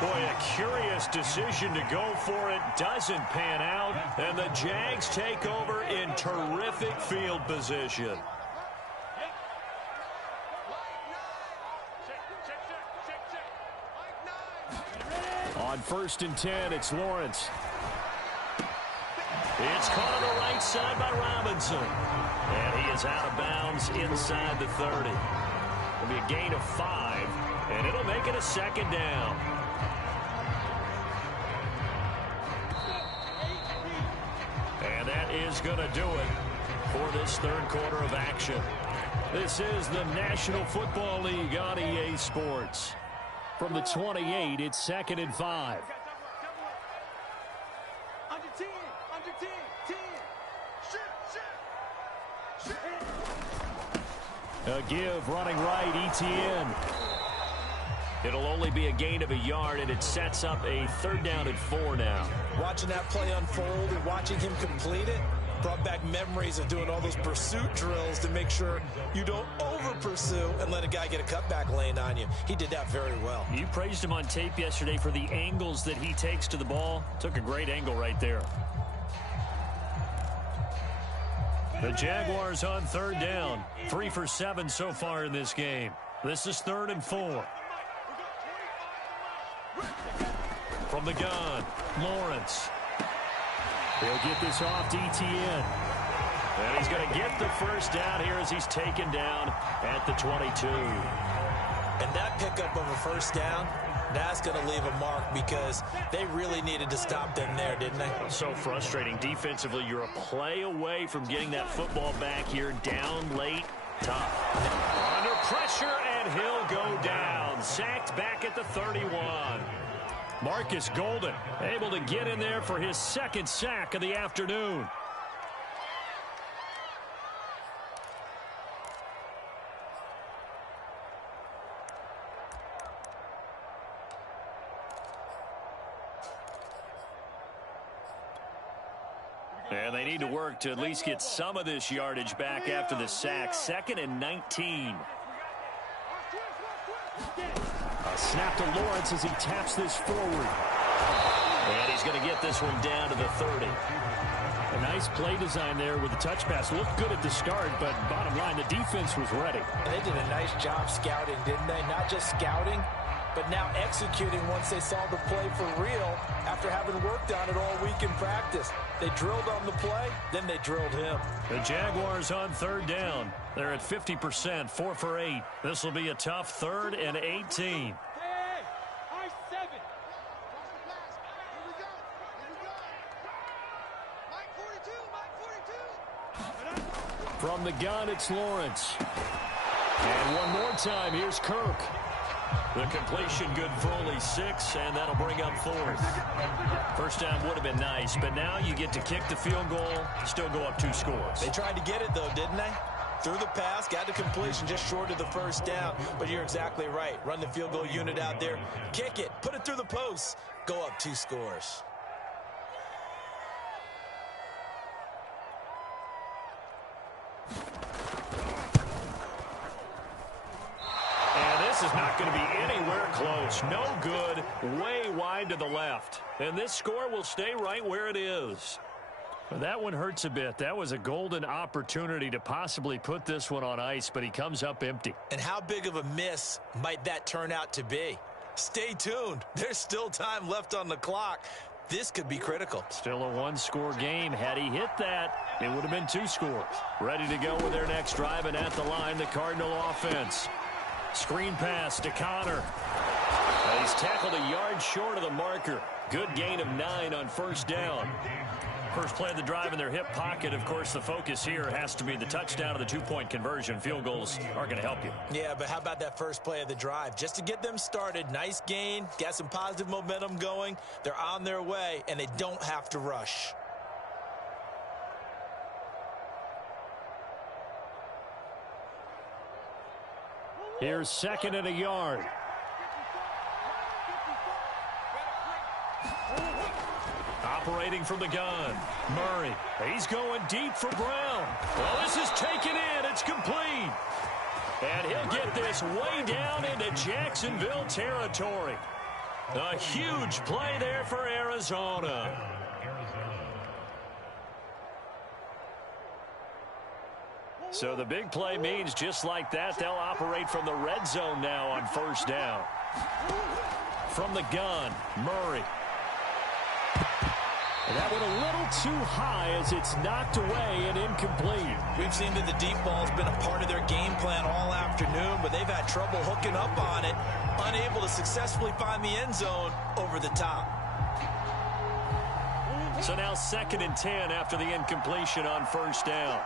Boy, a curious decision to go for it. Doesn't pan out. And the Jags take over in terrific field position. On 1st and 10, it's Lawrence. It's caught on the right side by Robinson. And he is out of bounds inside the 30. It'll be a gain of 5, and it'll make it a 2nd down. And that is going to do it for this third quarter of action. This is the National Football League on EA Sports. From the 28, it's 2nd and 5. Under 10, under 10, 10. Shoot. A give running right, Etienne. It'll only be a gain of a yard, and it sets up a 3rd down and 4 now. Watching that play unfold and watching him complete it brought back memories of doing all those pursuit drills to make sure you don't over-pursue and let a guy get a cutback lane on you. He did that very well. You praised him on tape yesterday for the angles that he takes to the ball. Took a great angle right there. The Jaguars on 3rd down. 3 for 7 so far in this game. This is 3rd and 4. From the gun, Lawrence. He'll get this off to Etienne. And he's going to get the 1st down here as he's taken down at the 22. And that pickup of a 1st down, that's going to leave a mark because they really needed to stop them there, didn't they? So frustrating. Defensively, you're a play away from getting that football back here. Down late, tough. Under pressure, and he'll go down. Sacked back at the 31. Marcus Golden able to get in there for his 2nd sack of the afternoon. And they need to work to at least get some of this yardage back after the sack. 2nd and 19. A snap to Lawrence as he taps this forward. And he's going to get this one down to the 30. A nice play design there with the touch pass. Looked good at the start, but bottom line, the defense was ready. They did a nice job scouting, didn't they? Not just scouting, but now executing once they saw the play for real after having worked on it all week in practice. They drilled on the play, then they drilled him. The Jaguars on 3rd down. They're at 50%, 4 for 8. This will be a tough 3rd and 18. From the gun, it's Lawrence. And one more time, here's Kirk. The completion good for only 6, and that'll bring up 4th. 1st down would have been nice, but now you get to kick the field goal, still go up 2 scores. They tried to get it, though, didn't they? Threw the pass, got the completion just short of the 1st down. But you're exactly right. Run the field goal unit out there. Kick it. Put it through the post. Go up 2 scores. This is not going to be anywhere close. No good. Way wide to the left. And this score will stay right where it is. Well, that one hurts a bit. That was a golden opportunity to possibly put this one on ice, but he comes up empty. And how big of a miss might that turn out to be? Stay tuned. There's still time left on the clock. This could be critical. Still a 1-score game. Had he hit that, it would have been 2 scores. Ready to go with their next drive, and at the line, the Cardinal offense. Screen pass to Connor. He's tackled a yard short of the marker. Good gain of 9 on 1st down. First play of the drive in their hip pocket. Of course, the focus here has to be the touchdown of the 2-point conversion. Field goals are going to help you. Yeah, but how about that first play of the drive? Just to get them started, nice gain, got some positive momentum going. They're on their way, and they don't have to rush. Here's 2nd and a yard. Operating from the gun. Murray. He's going deep for Brown. Well, this is taken in. It's complete. And he'll get this way down into Jacksonville territory. A huge play there for Arizona. So the big play means just like that, they'll operate from the red zone now on 1st down. From the gun, Murray. And that went a little too high as it's knocked away and incomplete. We've seen that the deep ball's been a part of their game plan all afternoon, but they've had trouble hooking up on it, unable to successfully find the end zone over the top. So now 2nd and 10 after the incompletion on first down.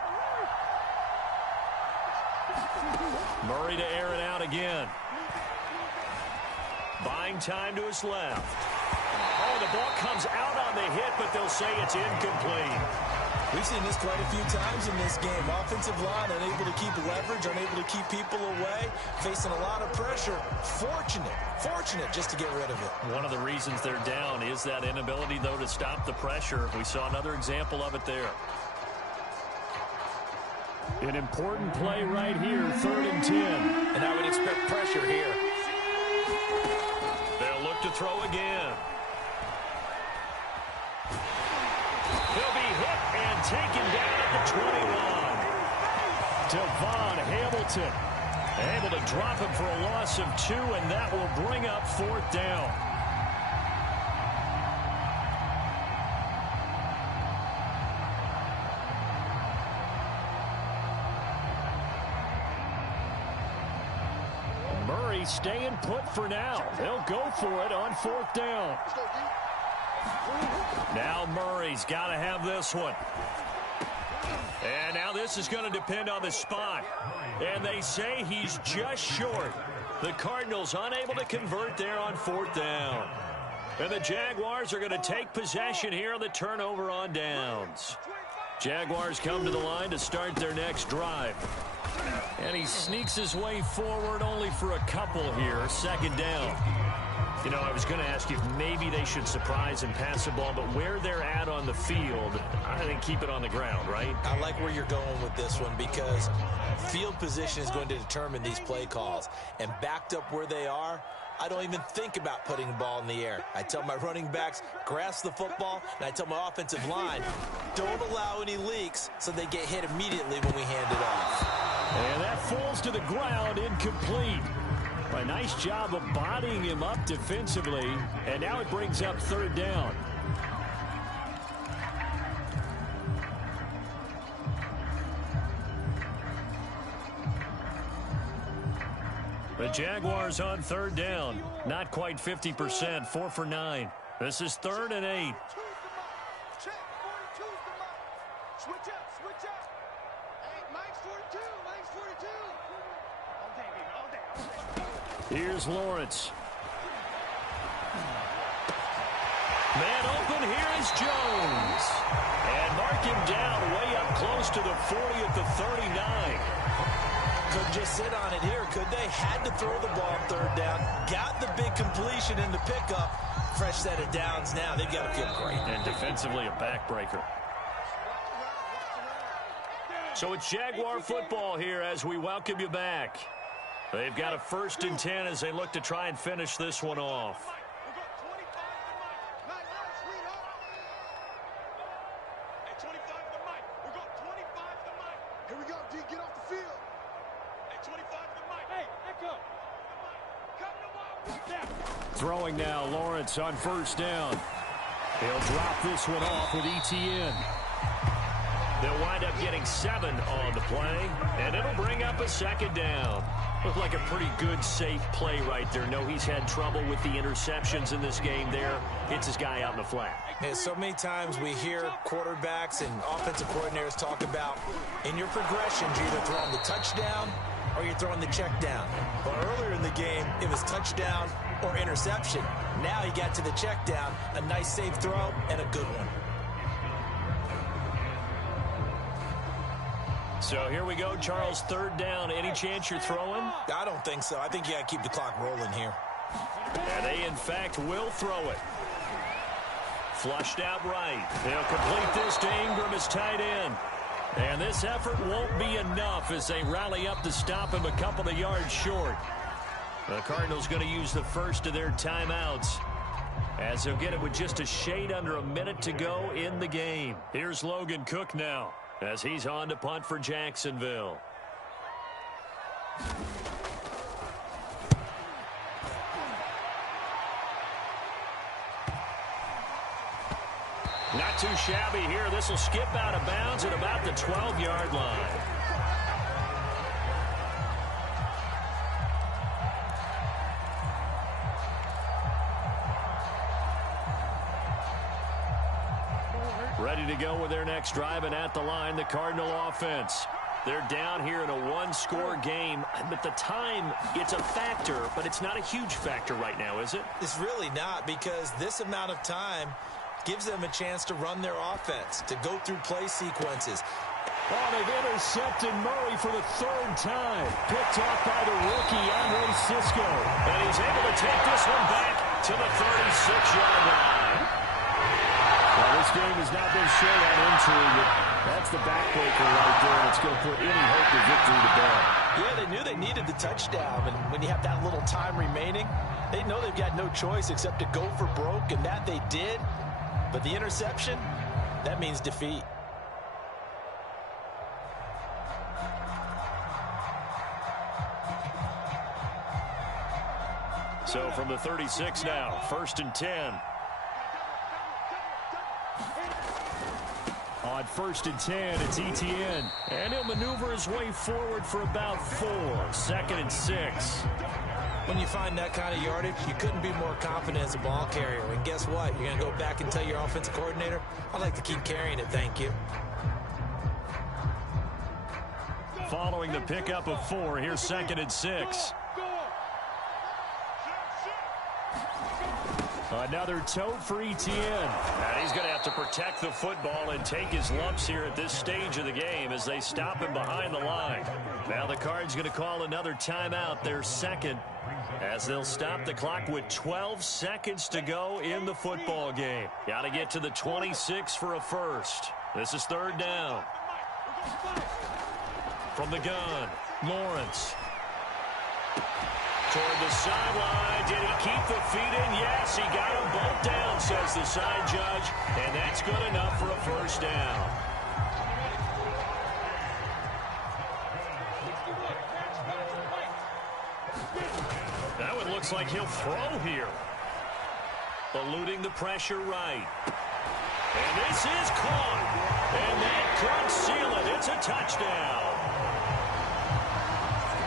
Murray to air it out again. Buying time to his left. Oh, the ball comes out on the hit, but they'll say it's incomplete. We've seen this quite a few times in this game. Offensive line unable to keep leverage, unable to keep people away, facing a lot of pressure. Fortunate just to get rid of it. One of the reasons they're down is that inability, though, to stop the pressure. We saw another example of it there. An important play right here, 3rd and 10. And I would expect pressure here. They'll look to throw again. He'll be hit and taken down at the 21. Devon Hamilton able to drop him for a loss of 2, and that will bring up 4th down. Murray staying put for now. They'll go for it on 4th down. Now Murray's got to have this one. And now this is going to depend on the spot. And they say he's just short. The Cardinals unable to convert there on 4th down. And the Jaguars are going to take possession here on the turnover on downs. Jaguars come to the line to start their next drive. And he sneaks his way forward only for a couple here. 2nd down. You know, I was going to ask you if maybe they should surprise and pass the ball, but where they're at on the field, I think keep it on the ground, right? I like where you're going with this one because field position is going to determine these play calls. And backed up where they are, I don't even think about putting the ball in the air. I tell my running backs, grasp the football, and I tell my offensive line, don't allow any leaks so they get hit immediately when we hand it off. And that falls to the ground, incomplete. A nice job of bodying him up defensively, and now it brings up 3rd down. The Jaguars on 3rd down. Not quite 50%, 4 for 9. This is 3rd and 8. Check, 42's the mark. Switch up. Hey, Mike's 42, Mike's 42. All day, baby, all day. Here's Lawrence. Man open, here is Jones. And mark him down way up close to the 40 at the 39. Couldn't just sit on it here, could they? Had to throw the ball on 3rd down. Got the big completion in the pickup. Fresh set of downs now. They've got to feel great. And defensively, a backbreaker. So it's Jaguar football here as we welcome you back. They've got a 1st and 10 as they look to try and finish this one off. Here we go, D, get off the field. Hey, 25 to the mic. Hey, echo. Come to my Throwing now, Lawrence on 1st down. He'll drop this one off with ETN. They'll wind up getting 7 on the play, and it'll bring up a 2nd down. Looked like a pretty good, safe play right there. No, he's had trouble with the interceptions in this game there. Hits his guy out in the flat. Hey, so many times we hear quarterbacks and offensive coordinators talk about in your progressions, you're either throwing the touchdown or you're throwing the check down. But earlier in the game, it was touchdown or interception. Now he got to the check down, a nice safe throw, and a good one. So here we go, Charles, 3rd down. Any chance you're throwing? I don't think so. I think you got to keep the clock rolling here. And they, in fact, will throw it. Flushed out right. They'll complete this to Ingram as tight end. And this effort won't be enough as they rally up to stop him a couple of yards short. The Cardinals going to use the first of their timeouts as they'll get it with just a shade under a minute to go in the game. Here's Logan Cook now as he's on to punt for Jacksonville. Not too shabby here. This will skip out of bounds at about the 12-yard line. Ready to go with their next drive, and at the line, the Cardinal offense. They're down here in a one-score game, but the time, it's a factor, but it's not a huge factor right now, is it? It's really not, because this amount of time gives them a chance to run their offense, to go through play sequences. Oh, they've intercepted Murray for the third time. Picked off by the rookie, Andre Cisco. And he's able to take this one back to the 36-yard line. Well, this game has not been short on injury, but that's the backbreaker right there, and it's going to put any hope of victory to bed. Yeah, they knew they needed the touchdown, and when you have that little time remaining, they know they've got no choice except to go for broke, and that they did. But the interception, that means defeat. So from the 36 now, 1st and 10. On 1st and 10, it's Etienne. And he'll maneuver his way forward for about 4. 2nd and 6. When you find that kind of yardage, you couldn't be more confident as a ball carrier. And guess what? You're going to go back and tell your offensive coordinator, I'd like to keep carrying it, thank you. Following the pickup of 4, here's 2nd and 6. Another tote for Etienne. And he's going to have to protect the football and take his lumps here at this stage of the game as they stop him behind the line. Now the Cards going to call another timeout, their second, as they'll stop the clock with 12 seconds to go in the football game. Got to get to the 26 for a first. This is 3rd down. From the gun, Lawrence. Toward the sideline. Did he keep the feet in? Yes, he got them both down, says the side judge. And that's good enough for a first down. That one looks like he'll throw here. Eluding the pressure right. And this is caught. And that could seal it. It's a touchdown.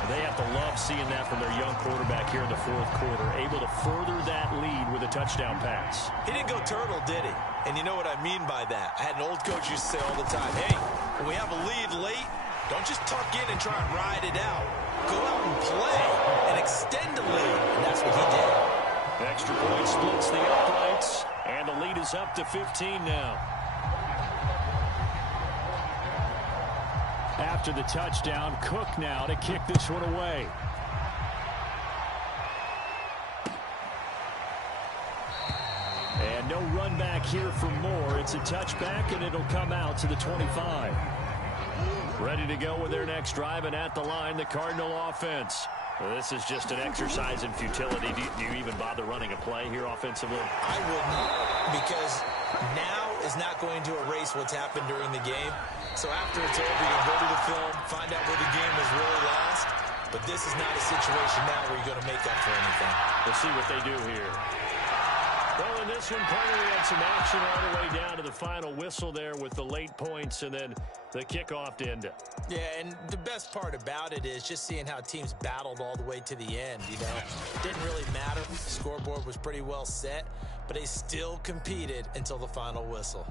They have to love seeing that from their young quarterback here in the 4th quarter, able to further that lead with a touchdown pass. He didn't go turtle, did he? And you know what I mean by that. I had an old coach used to say all the time, hey, when we have a lead late, don't just tuck in and try and ride it out. Go out and play and extend the lead. And that's what he did. Extra point splits the uprights, and the lead is up to 15 now. After the touchdown, Cook now to kick this one away. And no run back here for Moore. It's a touchback, and it'll come out to the 25. Ready to go with their next drive, and at the line, the Cardinal offense. Well, this is just an exercise in futility. Do you even bother running a play here offensively? I wouldn't, because now is not going to erase what's happened during the game. So after it's over, you can go to the film, find out where the game was really lost. But this is not a situation now where you're going to make up for anything. We'll see what they do here. Well, in this one, Carter, we had some action all the way down to the final whistle there with the late points and then the kickoff to end it. Yeah, and the best part about it is just seeing how teams battled all the way to the end, you know. It didn't really matter. The scoreboard was pretty well set, but they still competed until the final whistle.